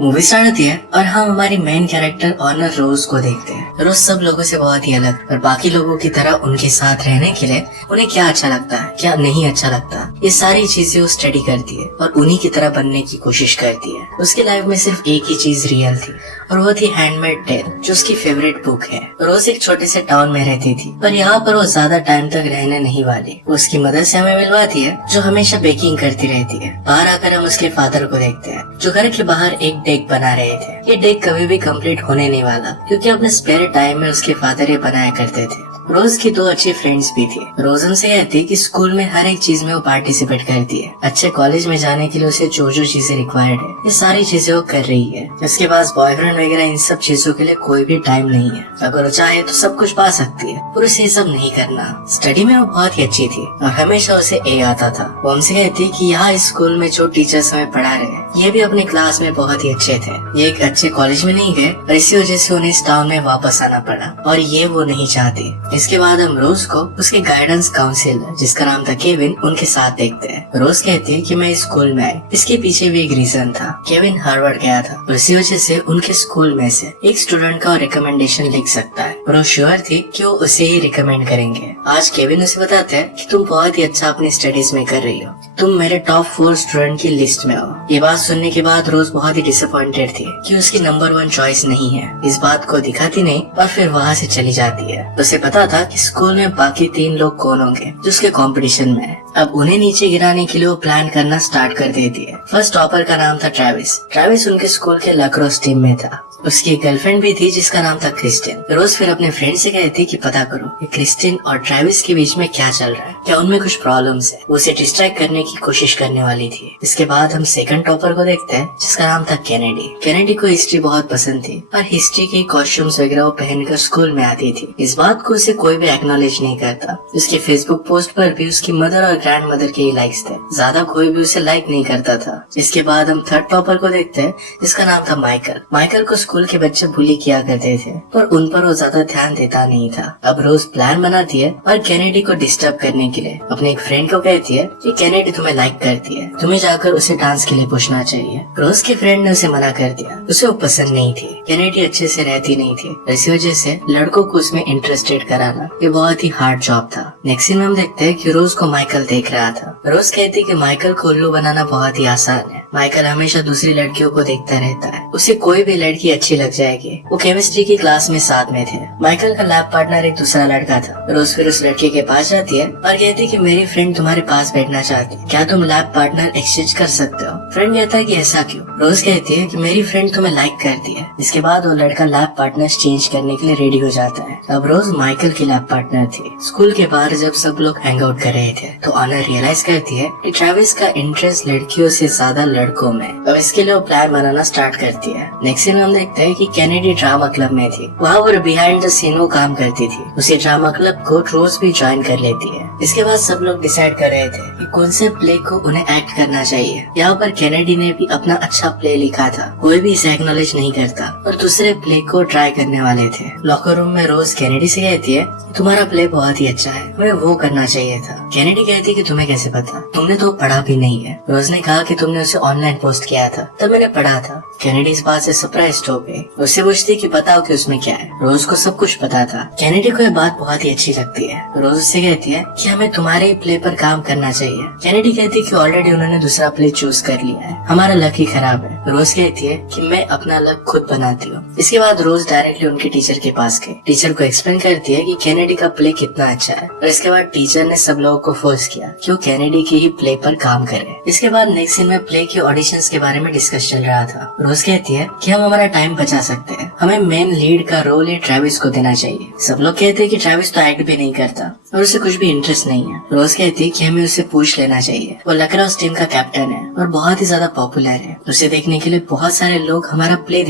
Movie start होती है और हम हमारी मेन कैरेक्टर ऑनर रोज को देखते हैं। रोज सब लोगों से बहुत ही अलग और बाकी लोगों की तरह उनके साथ रहने के लिए उन्हें क्या अच्छा लगता है, क्या नहीं अच्छा लगता, ये सारी चीजें वो स्टडी करती है और उन्हीं की तरह बनने की कोशिश करती है। उसकी लाइफ में सिर्फ एक ही चीज रियल थी और वो थी हैंडमेड टेल, जो उसकी फेवरेट बुक है। रोज एक छोटे से टाउन में रहती थी पर यहाँ पर वो ज्यादा टाइम तक रहने नहीं वाली। उसकी मदर से हमें मिलवाती है जो हमेशा बेकिंग करती रहती है। बाहर आकर हम उसके फादर को देखते हैं जो घर के बाहर एक डेक बना रहे थे। ये डेक कभी भी कंप्लीट होने नहीं वाला क्योंकि अपने स्पेयर टाइम में उसके फादर ये बनाया करते थे। रोज की दो अच्छी फ्रेंड्स भी थी। रोज उनसे कहती कि स्कूल में हर एक चीज में वो पार्टिसिपेट करती है। अच्छे कॉलेज में जाने के लिए उसे जो जो चीजें रिक्वायर्ड है ये सारी चीजें वो कर रही है। उसके पास बॉयफ्रेंड वगैरह इन सब चीजों के लिए कोई भी टाइम नहीं है। अगर वो चाहे तो सब कुछ पा सकती है पर उसे ये सब नहीं करना। स्टडी में वो बहुत ही अच्छी थी और हमेशा उसे ए आता था। वो हमसे कहती कि यहाँ स्कूल में जो टीचर्स हमें पढ़ा रहे ये भी अपने क्लास में बहुत ही अच्छे थे। ये एक अच्छे कॉलेज में नहीं गए और इसी वजह से उन्हें इस टाउन में वापस आना पड़ा और ये वो नहीं चाहती। इसके बाद हम रोज को उसके गाइडेंस काउंसिलर जिसका नाम था केविन उनके साथ देखते हैं। रोज कहती है कि मैं इस स्कूल में आई, इसके पीछे भी एक रीजन था। केविन हार्वर्ड गया था और इसी वजह से उनके स्कूल में से एक स्टूडेंट का रिकमेंडेशन लिख सकता है और वो श्योर थी कि वो उसे ही रिकमेंड करेंगे। आज केविन उसे बताते हैं कि तुम बहुत ही अच्छा अपनी स्टडीज में कर रही हो, तुम मेरे टॉप 4 स्टूडेंट की लिस्ट में हो। ये बात सुनने के बाद रोज बहुत ही डिसअपॉइंटेड थी कि उसकी नंबर 1 चॉइस नहीं है। इस बात को दिखाती नहीं और फिर वहाँ से चली जाती है। उसे पता था कि स्कूल में बाकी 3 लोग कौन होंगे जो उसके कंपटीशन में है। अब उन्हें नीचे गिराने के लिए वो प्लान करना स्टार्ट कर देती है। फर्स्ट टॉपर का नाम था ट्रेविस। ट्रेविस उनके स्कूल के लैक्रोस टीम में था। उसकी एक गर्लफ्रेंड भी थी जिसका नाम था क्रिस्टिन। रोज फिर अपने फ्रेंड से कहती कि पता करो ये क्रिस्टिन और ट्रेविस के बीच में क्या चल रहा है, क्या उनमें कुछ प्रॉब्लम्स है। वो उसे डिस्ट्रैक्ट करने की कोशिश करने वाली थी। इसके बाद हम सेकंड टॉपर को देखते हैं जिसका नाम था केनेडी। केनेडी को हिस्ट्री बहुत पसंद थी और हिस्ट्री के कॉस्ट्यूम्स वगैरह वो पहनकर स्कूल में आती थी। इस बात को उसे कोई भी एक्नॉलेज नहीं करता। उसके फेसबुक पोस्ट पर भी उसकी मदर और ग्रैंड मदर के ही लाइक्स थे, ज्यादा कोई भी उसे लाइक नहीं करता था। इसके बाद हम थर्ड टॉपर को देखते हैं जिसका नाम था माइकल। माइकल को स्कूल के बच्चे बुली किया करते थे पर उन पर वो ज्यादा ध्यान देता नहीं था। अब रोज प्लान बनाती है और केनेडी को डिस्टर्ब करने के लिए अपने एक फ्रेंड को कहती है कि केनेडी तुम्हें लाइक करती है, तुम्हें जाकर उसे डांस के लिए पूछना चाहिए। रोज के फ्रेंड ने उसे मना कर दिया, उसे वो पसंद नहीं थी। केनेडी अच्छे से रहती नहीं थी, इसी वजह से लड़कों को उसमें इंटरेस्टेड कराना ये बहुत ही हार्ड जॉब था। नेक्स्ट सीन में हम देखते हैं कि रोज को माइकल देख रहा था। रोज कहती कि माइकल को उल्लू बनाना बहुत ही आसान है। माइकल हमेशा दूसरी लड़कियों को देखता रहता है, उसे कोई भी लड़की अच्छी लग जाएगी। वो केमिस्ट्री की क्लास में साथ में थे। माइकल का लैब पार्टनर एक दूसरा लड़का था। रोज फिर उस लड़के के पास जाती है और कहती कि मेरी फ्रेंड तुम्हारे पास बैठना चाहती है, क्या तुम लैब पार्टनर एक्सचेंज कर सकते हो। फ्रेंड कहता है कि ऐसा क्यों। रोज कहती है कि मेरी फ्रेंड तुम्हें लाइक करती है। इसके बाद वो लड़का लैब पार्टनर चेंज करने के लिए रेडी हो जाता है। अब रोज माइकल की लैब पार्टनर थी। स्कूल के बाहर जब सब लोग हैंग आउट कर रहे थे तो ऑनर रियलाइज करती है कि ट्रेविस का इंटरेस्ट लड़कियों से ज्यादा लड़कों में। अब इसके लिए वो प्लान बनाना स्टार्ट करती है। नेक्स्ट सीन में हम देखते हैं कि केनेडी ड्रामा क्लब में थी। वहाँ वो बिहाइंड द सीन वो काम करती थी। उसी ड्रामा क्लब को रोज भी ज्वाइन कर लेती है। इसके बाद सब लोग डिसाइड कर रहे थे कि कौन से प्ले को उन्हें एक्ट करना चाहिए। यहाँ पर केनेडी ने भी अपना अच्छा प्ले लिखा था, कोई भी इसे एक्नॉलेज नहीं करता और दूसरे प्ले को ट्राई करने वाले थे। लॉकर रूम में रोज केनेडी से कहती है तुम्हारा प्ले बहुत ही अच्छा है, हमें वो करना चाहिए था। केनेडी कहती है कि तुम्हें कैसे पता, तुमने तो पढ़ा भी नहीं है। रोज ने कहा कि तुमने उसे ऑनलाइन पोस्ट किया था तब मैंने पढ़ा था। केनेडी इस बात से सरप्राइज हो गई। उससे पूछती कि बताओ कि उसमें क्या है। रोज को सब कुछ पता था। केनेडी को ये बात बहुत ही अच्छी लगती है। रोज उससे कहती है कि हमें तुम्हारे ही प्ले पर काम करना चाहिए। केनेडी कहती है कि ऑलरेडी उन्होंने दूसरा प्ले चूज कर लिया है, हमारा लक ही खराब है। रोज कहती है कि मैं अपना लक खुद बनाती हूँ। इसके बाद रोज डायरेक्टली उनके टीचर के पास गई। टीचर को एक्सप्लेन करती है कि केनेडी का प्ले कितना अच्छा है और इसके बाद टीचर ने सब लोगों को फोर्स किया कि वो केनेडी के ही प्ले पर काम करे। इसके बाद नेक्स्ट सीन में प्ले के ऑडिशंस के बारे में डिस्कस चल रहा था। रोज कहती है कि हम हमारा टाइम बचा सकते हैं, हमें मेन लीड का रोल ये ट्रेविस को देना चाहिए। सब लोग कहते हैं कि ट्रेविस तो एक्ट भी नहीं करता और उसे कुछ भी इंटरेस्ट नहीं है। रोज कहती है कि हमें उसे पूछ लेना चाहिए, वो लैक्रोस टीम का कैप्टन है और बहुत ही ज्यादा पॉपुलर है। उसे देखने के लिए बहुत सारे लोग हमारा प्ले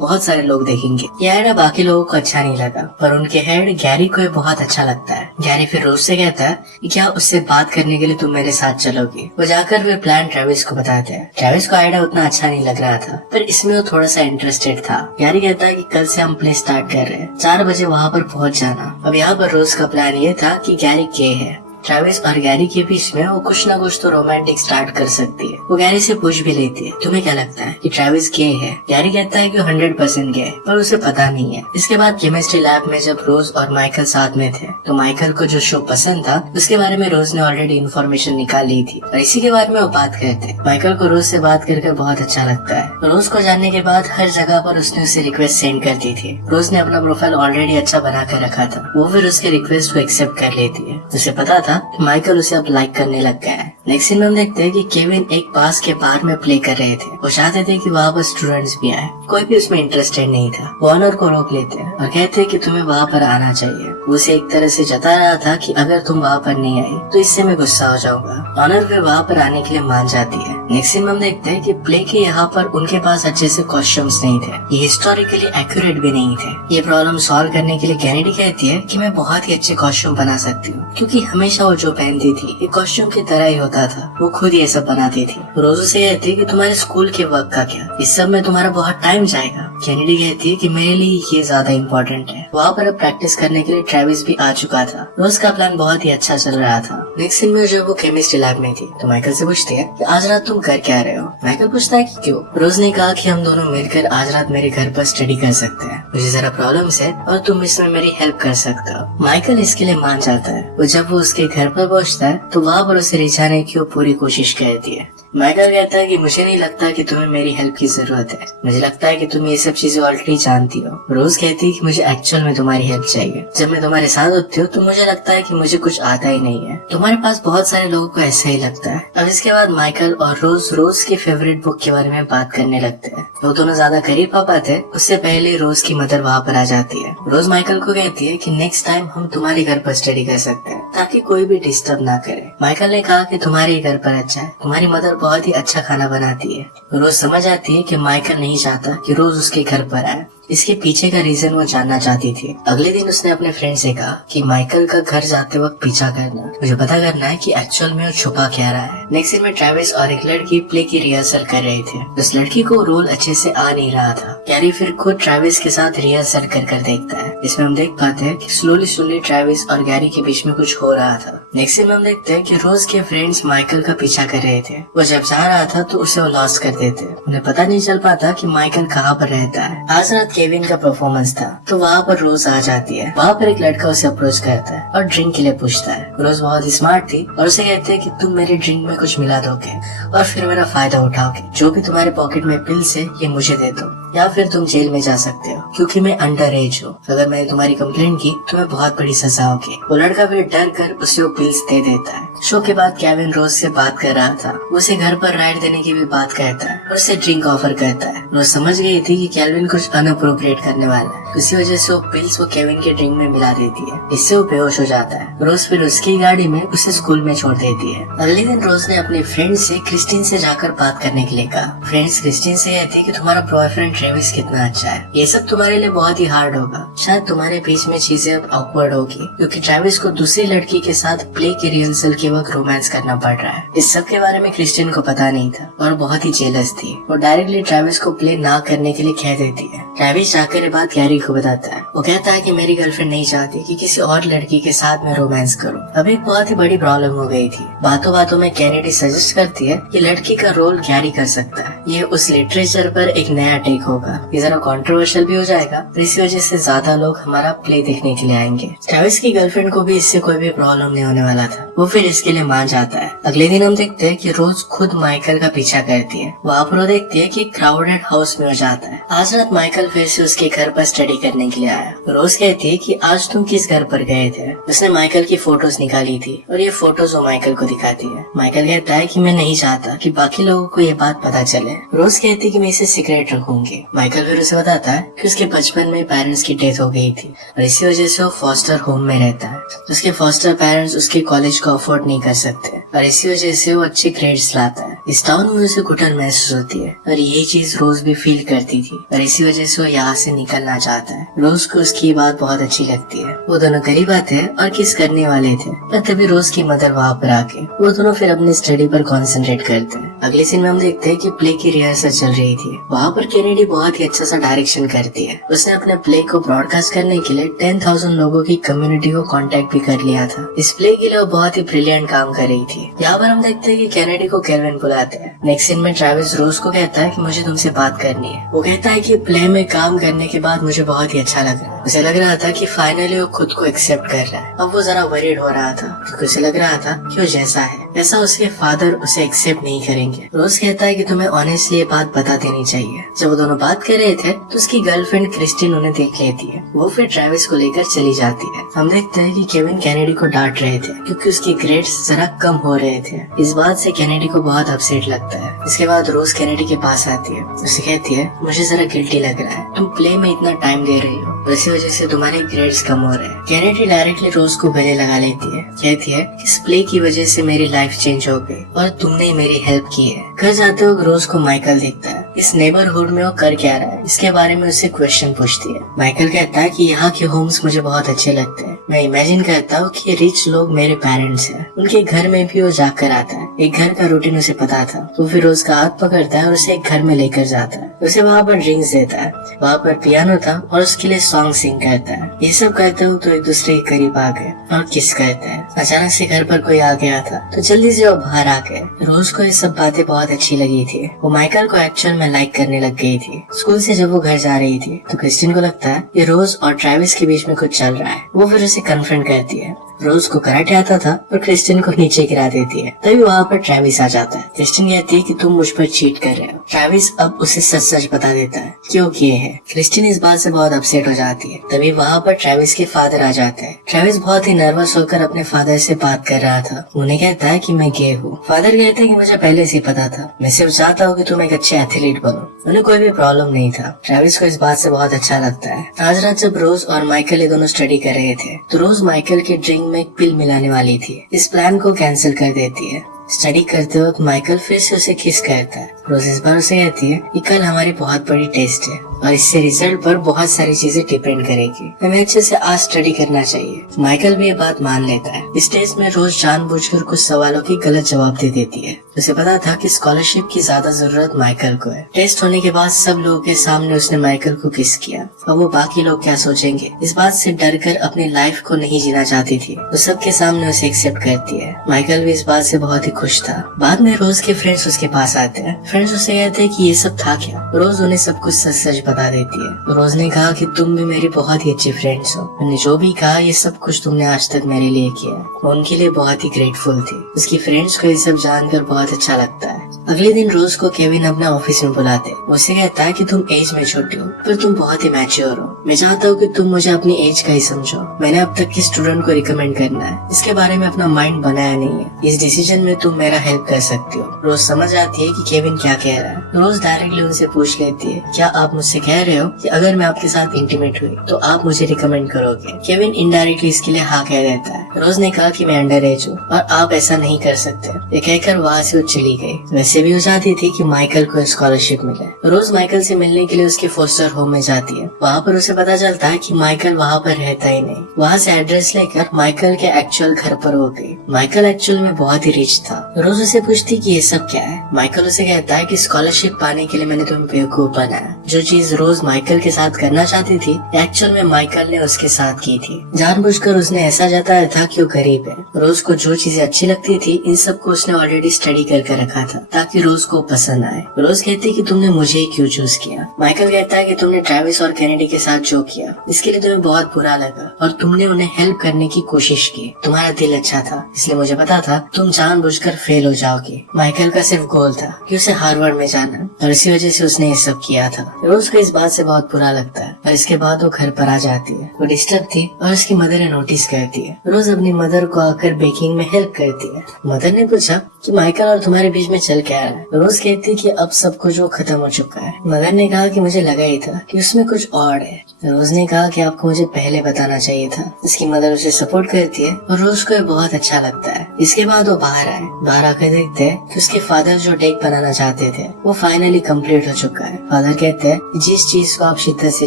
बहुत सारे लोग देखेंगे। यह आइडिया बाकी लोगों को अच्छा नहीं लगा पर उनके हेड गैरी को बहुत अच्छा लगता है। गैरी फिर रोज से कहता है कि क्या उससे बात करने के लिए तुम मेरे साथ चलोगी। वो जाकर फिर प्लान ट्रेविस को बताते हैं। ट्रेविस को आइडिया उतना अच्छा नहीं लग रहा था पर इसमें वो थोड़ा सा इंटरेस्टेड था। गैरी कहता है कि कल से हम प्ले स्टार्ट कर रहे हैं, 4 बजे वहाँ पर पहुँच जाना। अब यहाँ पर रोज का प्लान ये था कि गैरी के है ट्रेविस और गैरी के बीच में वो कुछ ना कुछ तो रोमांटिक स्टार्ट कर सकती है। वो गैरी से पूछ भी लेती है, तुम्हें क्या लगता है कि ट्रेविस गे है? गैरी कहता है कि 100% गे है, पर उसे पता नहीं है। इसके बाद केमिस्ट्री लैब में जब रोज और माइकल साथ में थे तो माइकल को जो शो पसंद था उसके बारे में रोज ने ऑलरेडी इन्फॉर्मेशन निकाल ली थी और इसी के बारे में वो बात करते। माइकल को रोज से बात कर बहुत अच्छा लगता है। रोज को जानने के बाद हर जगह पर उसने उसे रिक्वेस्ट सेंड कर दी थी। रोज ने अपना प्रोफाइल ऑलरेडी अच्छा बना कर रखा था, वो फिर उसके रिक्वेस्ट को एक्सेप्ट कर लेती है। उसे पता था कि माइकल उसे अब लाइक करने लग गया है। नेक्स्ट सीन में हम देखते हैं कि केविन एक पास के बार में प्ले कर रहे थे। वो चाहते थे कि वहाँ पर स्टूडेंट्स भी आए, कोई भी उसमें इंटरेस्टेड नहीं था। वो ऑनर को रोक लेते हैं और कहते हैं कि तुम्हें वहाँ पर आना चाहिए। वो उसे एक तरह से जता रहा था कि अगर तुम वहाँ पर नहीं आई तो इससे मैं गुस्सा हो जाऊंगा। ऑनर फिर वहाँ पर आने के लिए मान जाती है। नेक्स्ट सीन में हम देखते हैं कि प्ले के यहाँ पर उनके पास अच्छे से कॉस्ट्यूम्स नहीं थे, ये हिस्टोरिकली एक्यूरेट भी नहीं थे। ये प्रॉब्लम सॉल्व करने के लिए कैनेडी कहती है कि मैं बहुत ही अच्छे कॉस्ट्यूम बना सकती हूँ, क्योंकि हमेशा वो जो पहनती थी ये कॉस्ट्यूम की तरह ही होता था। वो खुद ये सब बनाती थी। रोज से कहती है कि तुम्हारे स्कूल के वर्क का क्या, इस सब में तुम्हारा बहुत टाइम जाएगा। कैनेडी कहती है कि मेरे लिए ये ज्यादा इम्पोर्टेंट है। वहाँ पर अब प्रैक्टिस करने के लिए ट्रेविस भी आ चुका था। रोज का प्लान बहुत ही अच्छा चल रहा था। नेक्स्ट सीन में जब वो केमिस्ट्री लैब में थी तो माइकल से पूछती है कि आज रात तुम कर क्या रहे हो? माइकल पूछता है कि क्यों? रोज ने कहा कि हम दोनों मिलकर आज रात मेरे घर पर स्टडी कर सकते हैं, मुझे जरा प्रॉब्लम्स है और तुम इसमें मेरी हेल्प कर सकते हो। माइकल इसके लिए मान जाता है। वो जब वो उसके घर पर पहुँचता है तो वहाँ पर उसे रिझाने की वो पूरी कोशिश करती है। माइकल कहता है कि मुझे नहीं लगता कि तुम्हें मेरी हेल्प की जरूरत है, मुझे लगता है कि तुम ये सब चीजें ऑलरेडी जानती हो। रोज कहती है कि मुझे एक्चुअल में तुम्हारी हेल्प चाहिए। जब मैं तुम्हारे साथ होती हूँ तो मुझे लगता है कि मुझे कुछ आता ही नहीं है। तुम्हारे पास बहुत सारे लोगों को ऐसा ही लगता है। अब इसके बाद माइकल और रोज की फेवरेट बुक के बारे में बात करने लगते हैं। वो दोनों ज्यादा करीब आ पाते हैं उससे पहले रोज की मदर वहाँ पर आ जाती है। रोज माइकल को कहती है कि नेक्स्ट टाइम हम तुम्हारे घर पर स्टडी कर सकते हैं ताकि कोई भी डिस्टर्ब ना करे। माइकल ने कहा कि तुम्हारे ही घर पर अच्छा है, तुम्हारी मदर बहुत ही अच्छा खाना बनाती है। रोज समझ आती है कि माइकल नहीं चाहता कि रोज उसके घर पर आए। इसके पीछे का रीजन वो जानना चाहती थी। अगले दिन उसने अपने फ्रेंड से कहा कि माइकल का घर जाते वक्त पीछा करना, मुझे पता करना है कि एक्चुअल में वो छुपा क्या रहा है। नेक्स्ट सीन में ट्रेविस और एक लड़की प्ले की रिहर्सल कर रहे थे। उस लड़की को रोल अच्छे से आ नहीं रहा था। गैरी फिर खुद ट्रेविस के साथ रिहर्सल कर देखता है। इसमें हम देख पाते हैं कि स्लोली ट्रेविस और गैरी के बीच में कुछ हो रहा था। नेक्स्ट सीन में हम देखते हैं कि रोज के फ्रेंड्स माइकल का पीछा कर रहे थे। वो जब जा रहा था तो उसे वो लॉस्ट कर देते। उन्हें पता नहीं चल पाता कि माइकल कहाँ पर रहता है। आज रात केविन का परफॉर्मेंस था तो वहाँ पर रोज आ जाती है। वहाँ पर एक लड़का उसे अप्रोच करता है और ड्रिंक के लिए पूछता है। रोज बहुत ही स्मार्ट थी और उसे कहते हैं कि तुम मेरे ड्रिंक में कुछ मिला दोगे और फिर मेरा फायदा उठाओगे। जो भी तुम्हारे पॉकेट में पिल्स है ये मुझे दे दो या फिर तुम जेल में जा सकते हो, क्योंकि मैं अंडर एज हूँ। अगर मैंने तुम्हारी कंप्लेंट की तुम्हें बहुत बड़ी सजा होगी। वो लड़का फिर डर कर उसे वो पिल्स दे देता है। शो के बाद केविन रोज से बात कर रहा था। उसे घर पर राइड देने की भी बात कहता है और उसे ड्रिंक ऑफर करता है। रोज समझ गई थी कि केविन कुछ अनअप्रोप्रिएट करने वाला है, इसी वजह से वो पिल्स वो केविन के ड्रिंक में मिला देती है। इससे वो बेहोश हो जाता है। रोज फिर उसकी गाड़ी में उसे स्कूल में छोड़ देती है। अगले दिन रोज ने अपनी फ्रेंड से क्रिस्टीन से जाकर बात करने के लिए कहा। फ्रेंड्स क्रिस्टीन से कहती है कि तुम्हारा बॉयफ्रेंड ट्रेविस कितना अच्छा है, ये सब तुम्हारे लिए बहुत ही हार्ड होगा। शायद तुम्हारे बीच में चीजें अब ऑकवर्ड होगी क्योंकि ट्रेविस को दूसरी लड़की के साथ प्ले की रिहर्सल के वक्त रोमांस करना पड़ रहा है। इस सब के बारे में क्रिस्टीन को पता नहीं था और बहुत ही जेलस थी। वो डायरेक्टली ट्रेविस को प्ले ना करने के लिए कह देती है। ट्रेविस जाकर ये बात गैरी को बताता है। वो कहता है कि मेरी गर्लफ्रेंड नहीं चाहती कि किसी और लड़की के साथ मैं रोमांस करूं। अब एक बहुत ही बड़ी प्रॉब्लम हो गई थी। बातों बातों में कैनेडी सजेस्ट करती है कि लड़की का रोल गैरी कर सकता है। ये उस लिटरेचर पर एक नया टेक होगा, ये जरा कंट्रोवर्शियल भी हो जाएगा और इसी वजह से ज्यादा लोग हमारा प्ले देखने के लिए आएंगे। ट्रेविस की गर्लफ्रेंड को भी इससे कोई भी प्रॉब्लम नहीं होने वाला था। वो फिर इसके लिए मान जाता है। अगले दिन हम देखते हैं कि रोज खुद माइकल का पीछा करती है। वहाँ पर वो देखती है कि क्राउडेड हाउस में हो जाता है। आज रात माइकल फिर से उसके घर पर स्टडी करने के लिए आया। रोज कहती है कि आज तुम किस घर पर गए थे। उसने माइकल की फोटोज निकाली थी और ये फोटोज वो माइकल को दिखाती है। माइकल कहता है कि मैं नहीं चाहता कि बाकी लोगों को ये बात पता चले। रोज कहती है कि मैं इसे सीक्रेट रखूंगी। माइकल फिर उसे बताता है कि उसके बचपन में पेरेंट्स की डेथ हो गई थी और इसी वजह से वो फॉस्टर होम में रहता है। उसके फॉस्टर पेरेंट्स उसके कॉलेज को अफोर्ड नहीं कर सकते और इसी वजह से वो अच्छे ग्रेड्स लाता है। इस टाउन में उसे घुटन महसूस होती है और यही चीज रोज रोज भी फील करती थी और इसी वजह से वो यहाँ से निकलना चाहता है। रोज को उसकी ये बात बहुत अच्छी लगती है। वो दोनों करीब आते हैं और किस करने वाले थे, पर तभी रोज की मदर वहाँ पर आके वो दोनों फिर अपनी स्टडी पर कॉन्सेंट्रेट करते हैं। अगले सीन में हम देखते हैं कि प्ले की रिहर्सल चल रही थी। वहाँ पर केनेडी बहुत ही अच्छा सा डायरेक्शन करती है। उसने अपने प्ले को ब्रॉडकास्ट करने के लिए 10,000 लोगों की कम्युनिटी को कांटेक्ट भी कर लिया था। इस प्ले के लिए वो बहुत ही ब्रिलियंट काम कर रही थी। यहाँ पर हम देखते हैं कि केनेडी को केल्विन बुलाते हैं। नेक्स्ट सीन में ट्रेविस रोज को कहता है कि मुझे तुमसे बात करनी है। वो कहता है कि प्ले में काम करने के बाद मुझे बहुत ही अच्छा लग रहा है। उसे लग रहा था कि फाइनली वो खुद को एक्सेप्ट कर रहा है। अब वो जरा वरीड हो रहा था क्योंकि उसे लग रहा था कि वो जैसा है ऐसा उसके फादर उसे एक्सेप्ट नहीं करेंगे। रोज कहता है कि तुम्हें ऑनेस्टली ये बात बता देनी चाहिए। जब वो दोनों बात कर रहे थे तो उसकी गर्लफ्रेंड क्रिस्टिन उन्हें देख लेती है। वो फिर ट्रेविस को लेकर चली जाती है। हम देखते हैं कि केविन केनेडी को डांट रहे थे क्योंकि उसके ग्रेड्स जरा कम हो रहे थे। इस बात से केनेडी को बहुत अपसेट लगता है। इसके बाद रोज केनेडी के पास आती है। उसे कहती है मुझे जरा गिल्टी लग रहा है, तुम प्ले में इतना टाइम दे रही हो, इसी वजह से तुम्हारे ग्रेड्स कम हो रहे हैं। केनेडी डायरेक्टली रोज को गले लगा लेती है। कहती है इस प्ले की वजह से मेरी लाइफ चेंज हो गई और तुमने मेरी हेल्प की है। घर जाते हुए रोज को माइकल दिखता है। इस नेबरहुड में वो कर क्या रहा है इसके बारे में उससे क्वेश्चन पूछती है। माइकल कहता है कि यहाँ के होम्स मुझे बहुत अच्छे लगते हैं। मैं इमेजिन करता हूँ कि रिच लोग मेरे पेरेंट्स हैं। उनके घर में भी वो जाकर आता है। एक घर का रूटीन उसे पता था। वो फिर रोज का हाथ पकड़ता है और उसे एक घर में लेकर जाता है। उसे वहाँ पर ड्रिंक्स देता है। वहाँ पर पियानो था और उसके लिए सॉन्ग सिंग करता है। ये सब करते हुए तो एक दूसरे के करीब आ गए और किस करते हैं। अचानक से घर पर कोई आ गया था तो जल्दी से वो बाहर आ गए। रोज को ये सब बातें बहुत अच्छी लगी थी। वो माइकल को एक्चुअल में लाइक करने लग गई थी। स्कूल से जब वो घर जा रही थी तो क्रिस्टिन को लगता है कि रोज और ट्रेविस के बीच में कुछ चल रहा है। वो फिर उसे कन्फ्रंट करती है। रोज को कराटे आता था और क्रिस्टिन को नीचे गिरा देती है। तभी वहाँ पर ट्रेविस आ जाता है। क्रिस्टिन कहती है कि तुम मुझ पर चीट कर रहे हो। ट्रेविस अब उसे सच सच बता देता है कि वो किए है। क्रिस्टिन इस बात से बहुत अपसेट हो जाती है। तभी वहाँ पर ट्रेविस के फादर आ जाते हैं। ट्रेविस बहुत ही नर्वस होकर अपने फादर से बात कर रहा था। उन्हें कहता है कि मैं गे हूँ। फादर कहते हैं कि मुझे पहले से पता था, मैं सिर्फ चाहता हूँ कि तुम एक अच्छे एथलीट बनो। उन्हें कोई भी प्रॉब्लम नहीं था। ट्रेविस को इस बात से बहुत अच्छा लगता है। आज रात जब रोज और माइकल ये दोनों स्टडी कर रहे थे तो रोज माइकल के ड्रिंक में एक पिल मिलाने वाली थी। इस प्लान को कैंसिल कर देती है। स्टडी करते वक्त माइकल फिर से उसे किस करता है। रोज इस बार उसे कहती है कि कल हमारी बहुत बड़ी टेस्ट है और इससे रिजल्ट पर बहुत सारी चीजें डिपेंड करेगी। हमें अच्छे से आज स्टडी करना चाहिए। माइकल भी ये बात मान लेता है। इस टेस्ट में रोज जानबूझकर कुछ सवालों की गलत जवाब दे देती है। उसे पता था कि स्कॉलरशिप की ज्यादा जरूरत माइकल को है। टेस्ट होने के बाद सब लोगों के सामने उसने माइकल को किस किया और वो बाकी लोग क्या सोचेंगे इस बात से डर कर अपनी लाइफ को नहीं जीना चाहती थी। वो सबके सामने उसे एक्सेप्ट करती है। माइकल भी इस बात से बहुत ही खुश था। बाद में रोज के फ्रेंड्स उसके पास आते हैं। फ्रेंड्स उसे कहते हैं कि ये सब था क्या। रोज उन्हें सब कुछ सच सच बता देती है। रोज ने कहा कि तुम भी मेरी बहुत ही अच्छी फ्रेंड्स हो। मैंने जो भी कहा ये सब कुछ तुमने आज तक मेरे लिए किया। वो उनके लिए बहुत ही ग्रेटफुल थी। उसकी फ्रेंड्स को ये सब जानकर बहुत अच्छा लगता है। अगले दिन रोज को केविन अपने ऑफिस में बुलाते। उसे कहता है कि तुम एज में छोटी हो पर तुम बहुत ही मैच्योर हो। मैं चाहता हूँ कि तुम मुझे अपनी एज का ही समझो। मैंने अब तक के स्टूडेंट को रिकमेंड करना है, इसके बारे में अपना माइंड बनाया नहीं है। इस डिसीजन में तुम मेरा हेल्प कर सकती हो। रोज समझ आती है कि केविन क्या कह रहा है। रोज डायरेक्टली उनसे पूछ लेती है क्या आप मुझसे कह रहे हो कि अगर मैं आपके साथ इंटीमेट हुई तो आप मुझे रिकमेंड करोगे। केविन इनडायरेक्टली इसके लिए हाँ कह देता है। रोज ने कहा कि मैं अंडर एज हूँ और आप ऐसा नहीं कर सकते। ये कहकर वहाँ से वो चली गई। वैसे भी वो चाहती थी कि माइकल को स्कॉलरशिप मिले। रोज माइकल से मिलने के लिए उसके फोस्टर होम में जाती है। वहाँ पर उसे पता चलता है कि माइकल वहाँ पर रहता ही नहीं। वहाँ से एड्रेस लेकर माइकल के एक्चुअल घर पर हो गई। माइकल एक्चुअल में बहुत ही रिच था। रोज उसे पूछती कि ये सब क्या है। माइकल उसे कहता है कि स्कॉलरशिप पाने के लिए मैंने तुम्हें बेवकूफ बनाया। जो चीज रोज माइकल के साथ करना चाहती थी एक्चुअल में माइकल ने उसके साथ की थी। जानबूझकर उसने ऐसा जताया था कि वो गरीब है। रोज को जो चीजें अच्छी लगती थी इन सब को उसने ऑलरेडी स्टडी करके रखा था ताकि रोज को पसंद आए। रोज कहती कि तुमने मुझे ही क्यों चूज किया। माइकल कहता है कि तुमने ट्रेविस और केनेडी के साथ जो किया इसके लिए तुम्हें बहुत बुरा लगा और तुमने उन्हें हेल्प करने की कोशिश की। तुम्हारा दिल अच्छा था इसलिए मुझे पता था तुम जानबूझकर फेल हो जाओगे। माइकल का सिर्फ गोल था कि उसे हार्वर्ड में जाना और इसी वजह से उसने ये सब किया था। रोज को इस बात से बहुत बुरा लगता है और इसके बाद वो घर पर आ जाती है। वो डिस्टर्ब थी और उसकी मदर ने नोटिस करती है। रोज अपनी मदर को आकर बेकिंग में हेल्प करती है। मदर ने पूछा कि माइकल और तुम्हारे बीच में चल क्या रहा है। रोज कहती कि अब सब कुछ वो खत्म हो चुका है। मदर ने कहा कि मुझे लगा ही था कि उसमें कुछ और है। रोज ने कहा कि आपको मुझे पहले बताना चाहिए था। इसकी मदर उसे सपोर्ट करती है और रोज को बहुत अच्छा लगता है। इसके बाद वो बाहर आए। बाहर आकर देखते हैं कि उसके फादर जो डेक बनाना चाहते थे वो फाइनली कंप्लीट हो चुका है। फादर कहते हैं जिस चीज को आप शिद्दत से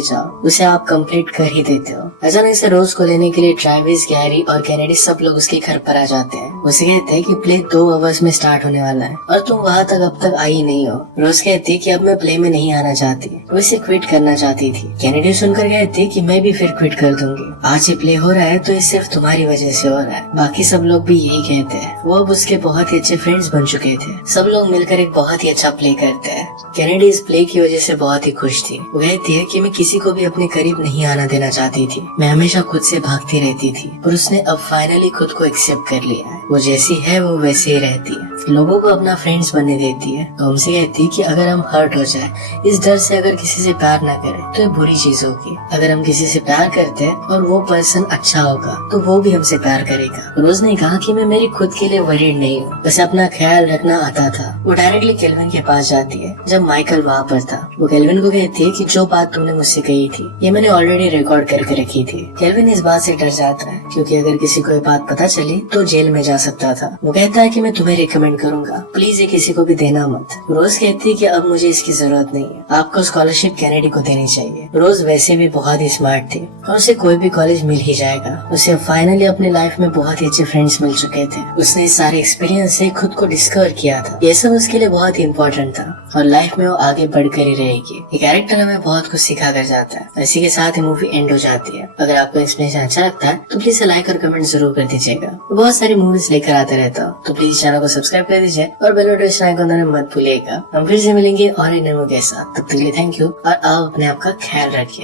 चाहो उसे आप कंप्लीट कर ही देते हो। अचानक से रोज को लेने के लिए ट्रेविस, गैरी और कैनेडी सब लोग उसके घर पर आ जाते हैं। उसे कहते हैं कि प्ले 2 आवर्स में स्टार्ट होने वाला है और तुम वहाँ तक अब तक आई नहीं हो। रोज कहती है कि अब मैं प्ले में नहीं आना चाहती, वो इसे क्विट करना चाहती थी। कैनेडी सुनकर कहती कि मैं भी फिर क्विट कर दूंगी। आज ये प्ले हो रहा है तो ये सिर्फ तुम्हारी वजह से हो रहा है। बाकी सब लोग भी यही कहते हैं। वो अब उसके बहुत ही अच्छे फ्रेंड्स बन चुके थे। सब लोग मिलकर एक बहुत ही अच्छा प्ले करते हैं। कैनेडी इस प्ले की वजह से बहुत ही खुश थी। वो कहती है कि मैं किसी को भी अपने करीब नहीं आना देना चाहती थी। मैं हमेशा खुद से भागती रहती थी और उसने अब फाइनली खुद को एक्सेप्ट कर लिया है। वो जैसी है वो वैसे ही रहती है। लोगों को अपना फ्रेंड्स बनने देती है। तो हमसे कहती है कि अगर हम हर्ट हो जाए इस डर से अगर किसी से प्यार न करें तो ये बुरी चीज होगी। अगर हम किसी से प्यार करते हैं और वो पर्सन अच्छा होगा तो वो भी हमसे प्यार करेगा। रोज ने कहा कि मैं मेरी खुद के लिए वरीड नहीं हूँ, बस अपना ख्याल रखना आता था। वो डायरेक्टली केल्विन के पास जाती है जब माइकल वहाँ पर था। वो केल्विन को कहती है कि जो बात तुमने मुझसे कही थी ये मैंने ऑलरेडी रिकॉर्ड करके रखी थी। केल्विन इस बात से डर जाता है क्योंकि अगर किसी को ये बात पता चली तो जेल में जा सकता था। वो कहता है कि मैं तुम्हें रिकमेंड करूंगा, प्लीज ये किसी को भी देना मत। रोज कहती है कि अब मुझे इसकी जरूरत नहीं है, आपको स्कॉलरशिप कैनेडी को देनी चाहिए। रोज वैसे भी बहुत ही स्मार्ट थी और उसे कोई भी कॉलेज मिल ही जाएगा। उसे फाइनली अपने लाइफ में बहुत ही अच्छे फ्रेंड्स मिल चुके थे। उसने सारे एक्सपीरियंस से खुद को डिस्कवर किया था। ये सब उसके लिए बहुत ही इम्पोर्टेंट था और लाइफ में वो आगे बढ़कर ही रहेगी। ये कैरेक्टर हमें बहुत कुछ सिखा कर जाता है। इसी के साथ ही मूवी एंड हो जाती है। अगर आपको एक्सप्लेनेशन अच्छा लगता है तो प्लीज लाइक और कमेंट जरूर कर दीजिएगा। बहुत सारी मूवीज लेकर आते रहता हूँ तो प्लीज चैनल को सब्सक्राइब कर दीजिए और बेल नोटिफिकेशन आइकन दबाना मत भूलिएगा। हम फिर से मिलेंगे और एक नए मूवी के साथ। तब तक के लिए थैंक यू और आप अपने आप का ख्याल रखिए।